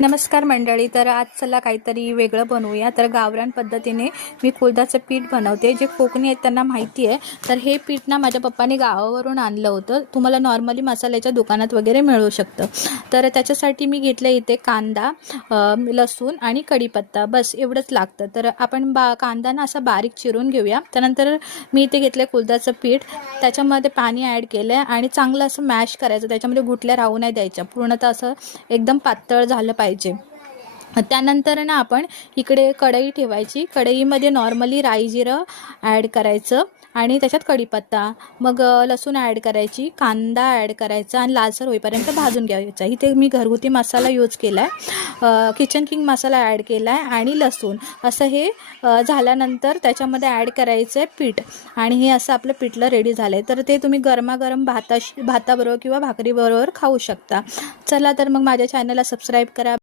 नमस्कार मंडळी. तर आज चला काहीतरी वेगळं बनवूया. तर गावरान पद्धतीने मी कुळथाचं पीठ बनवते. जे कोकणी आहेत त्यांना माहिती आहे. तर हे पीठ ना माझ्या पप्पांनी गावावरून आणलं होतं. तुम्हाला नॉर्मली मसाल्याच्या दुकानात वगैरे मिळू शकतं. तर त्याच्यासाठी मी घेतलं इथे कांदा, लसूण आणि कढीपत्ता, बस एवढंच लागतं. तर आपण कांदा ना असा बारीक चिरून घेऊया. त्यानंतर मी इथे घेतलं कुळथाचं पीठ, त्याच्यामध्ये पाणी ॲड केलं आहे आणि चांगलं असं मॅश करायचं. त्याच्यामध्ये गुठल्या राहू नाही द्यायच्या. पूर्णतः असं एकदम पातळ झालं पाहिजे. त्यानंतर ना आपण इकडे कढई ठेवायची. कढईमध्ये नॉर्मली राई जिरं ॲड करायचं आणि त्याच्यात कढीपत्ता, मग लसूण ॲड करायची, कांदा ॲड करायचा आणि लालसर होईपर्यंत भाजून घ्यायचा. इथे मी घरगुती मसाला यूज केला आहे, किचन किंग मसाला ॲड केला आहे आणि लसूण. असं हे झाल्यानंतर त्याच्यामध्ये ॲड करायचं आहे पीठ आणि हे असं आपलं पिठलं रेडी झालं आहे. तर ते तुम्ही गरमागरम भाताबरोबर किंवा भाकरीबरोबर खाऊ शकता. चला तर मग माझ्या चॅनलला सबस्क्राईब करा.